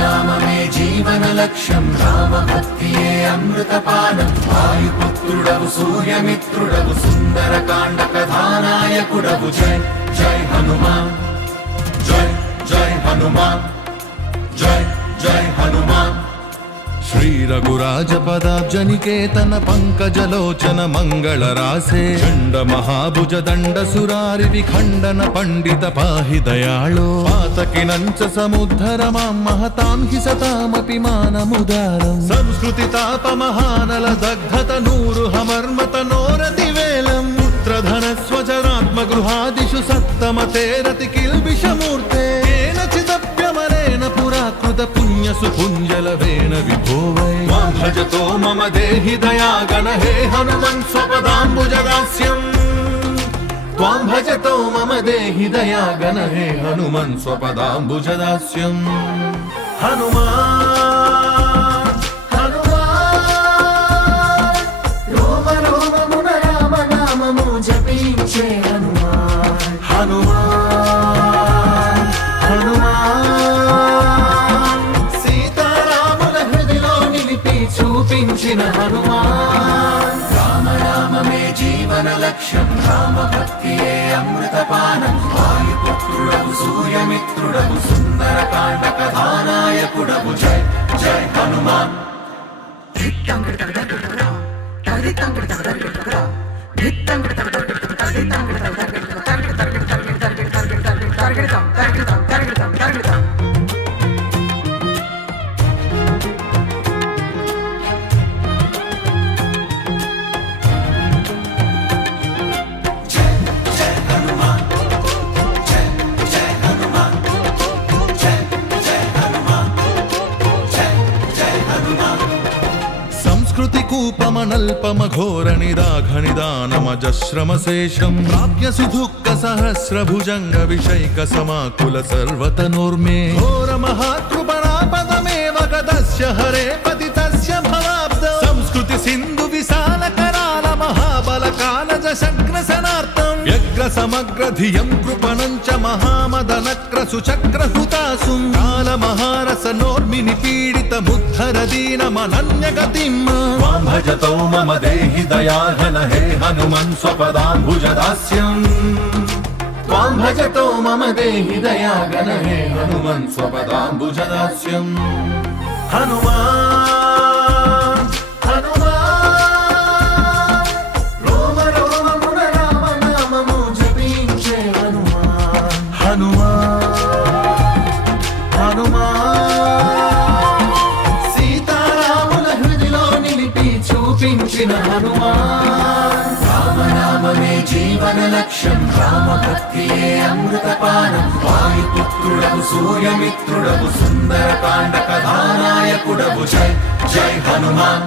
రామనామమే జీవన లక్ష్యం రామభక్తియే అమృతపానం వాయుపుత్రుడవు సూర్యమిత్రుడవు సుందరకాండ కథానాయకుడవు జై జై హనుమాన్ జై జై హనుమాన్ జై జై హనుమాన్ శ్రీ రఘురాజ పదాబ్జనికేతన పంకజలోచన మంగళ రాసే చండ మహాభుజ దండ సురారి విఖండన పండిత పాహి దయాళో పాతకి నంచ సముద్ధర మాం మహతాం హి సతామపి మానముదారం సంస్కృతి తాప మహానల దగ్ధత నూరు హమర్మత నోరతి వేలం పుత్రధన స్వజనాత్మ గృహాదిషు సత్తమతేరతి కిల్బిషమూర్తే చిదప్యమరేణ పురాకృత పుణ్య సుపుంజలవేన విభోవై మాం భజతో మమ దేహి దయాగణ హే హనుమన్ స్వపదాంబుజదాస్యం త్వాం భజతో మమ దేహి దయాగణ హే హనుమన్ స్వపదాంబుజదాస్యం హనుమాన్ రోమ రోమమున రామ నామము జపించే హనుమాన్ హనుమాన్ హనుమాన్ సీతారాముల హృదిలో నిలిపి చూపించిన హనుమాన్ రామనామమే జీవన లక్ష్యం రామభక్తియే అమృతపానం వాయుపుత్రుడవు సూర్యమిత్రుడవు సుందరకాండ కథానాయకుడవు జై జై హనుమాన్ సంస్కృతి కూపమనల్పమఘోర నిదాఘనిదానమజశ్రమశేషం ప్రాప్య సుదుఃఖ సహస్రభుజంగ విషైక సమాకుల సర్వతనోర్మే ఘోర మహాకృపణాపదమేవ గదస్య హరే పతితస్య భవాబ్ద సంస్కృతి సింధు విశాల కరాల మహాబల కాలజ శగ్నసనార్థం వ్యగ్ర సమగ్ర ధియం కృపణం చ మహామదనక్ర సుచక్ర హుతాసు కాల మహారస నోర్మిని పీడిత ముద్ధర దీనమనన్యగతిం త్వాం భజతో మమ దేహి దయాఘన హే హనుమన్ స్వపదాంబుజదాస్యం త్వాం భజతో మమ దేహి దయాఘన హే హనుమన్ స్వపదాంబుజదాస్యం హనుమాన్ హనుమాన్ రోమ రోమమున రామ నామము జపించే హనుమాన్ హనుమాన్ హనుమాన్ సీతారాముల హృదిలో నిలిపి చూపించిన హనుమాన్ రామనామమే జీవన లక్ష్యం రామభక్తియే అమృతపానం వాయుపుత్రుడవు సూర్యమిత్రుడవు సుందరకాండ కథానాయకుడవు జై జై హనుమాన్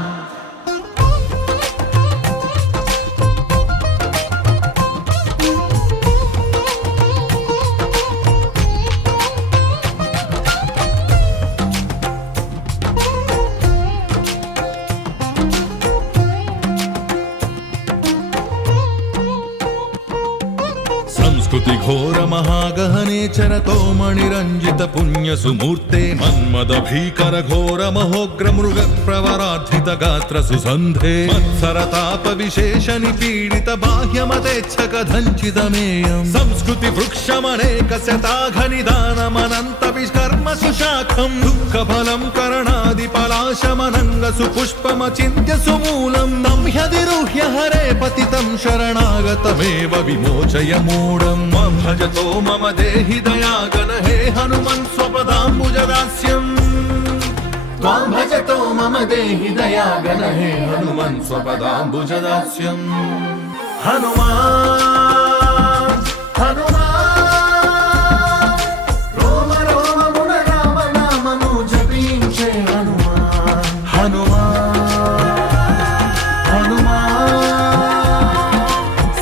సంస్కృతి ఘోర మహాగహనే చరతో మణిరంజిత పుణ్య సుమూర్తే మన్మద భీకర ఘోర మహోగ్ర మృగ ప్రవరాధిత గాత్ర సుసంధే మత్సరతాప విశేష నిపీడిత బాహ్యమతేచ్ఛక దంచితమేయం సంస్కృతి వృక్షమనేక శతాఘ నిదానమనంత వికర్మ సుశాఖం దుఃఖ ఫలం కరణాది పలాశమనంగ సుపుష్పమచింత్య సుమూలం నంహ్యదిరుహ్య హరే పతితం శరణాగతమేవ విమోచయ మూఢం మాం భజతో మమ దేహి దయాగణ హే హనుమన్ స్వపదాంబుజదాస్యం త్వాం భజతో మమ దేహి దయాగణ హే హనుమన్ స్వపదాంబుజదాస్యం హనుమాన్ హనుమాన్ రోమ రోమమున రామ నామము జపించే హనుమాన్ హనుమాన్ హనుమాన్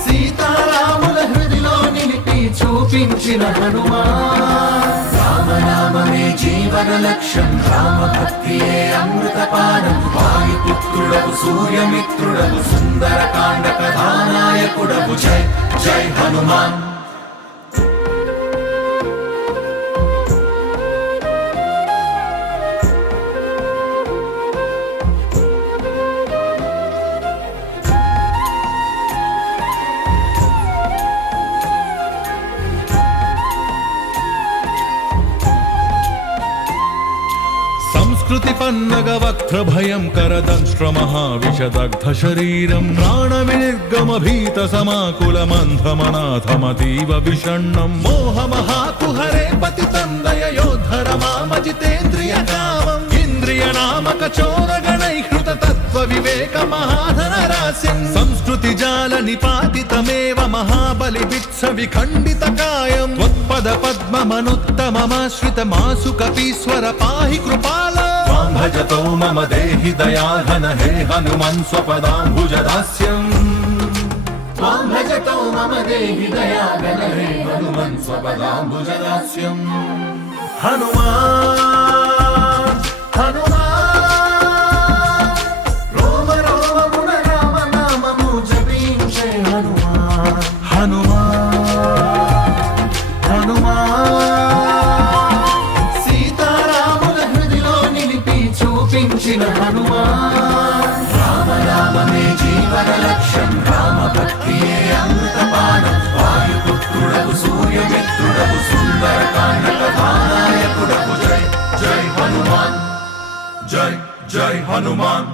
సీతారాముల హృదిలో నిలిపి చూపించిన హనుమాన్ రామనామమే జీవన లక్ష్యం రామభక్తియే అమృతపానం వాయుపుత్రుడవు సూర్యమిత్రుడవు సుందరకాండ కథానాయకుడవు జై జై హనుమాన్ సంస్కృతి పన్నగ వక్త్ర భయంకర దంష్ట్ర మహావిషదగ్ధ శరీరం ప్రాణవినిర్గమ భీత సమాకుల మంథమనాథమతీవ విషణ్ణం మోహ మహాకుహరే పతితం దయయోద్ధర మామజితేంద్రియ కామం ఇంద్రియ నామక చోరగణైకృత తత్వ వివేక మహాధన రాశిం సంస్కృతి జాల నిపాతితమేవ మహాబలి విత్స విఖండిత కాయం త్వత్పద పద్మమనుత్తమమాశ్రిత మాసు కపీశ్వర పాహి కృపాల త్వాం భజతో మమ దేహి దయాఘన హే హనుమన్ స్వపదాంబుజ దాస్యం త్వాం భజతో మమ దేహి దయాఘన హే హనుమన్ స్వపదాంబుజ దాస్యం హనుమాన్ హనుమాన్ రోమ రోమమున రామ నామము జపించే హనుమాన్ హనుమాన్ హనుమాన్ సీతారాముల హృదిలో నిలిపి చూపించిన హనుమాన్ రామ నామమే జీవన లక్ష్యం రామ భక్తియే అమృతపానం వాయుపుత్రుడవు సూర్యమిత్రుడవు సుందర కాండక నాయకుడవు జై జై హనుమాన్ జై జై హనుమాన్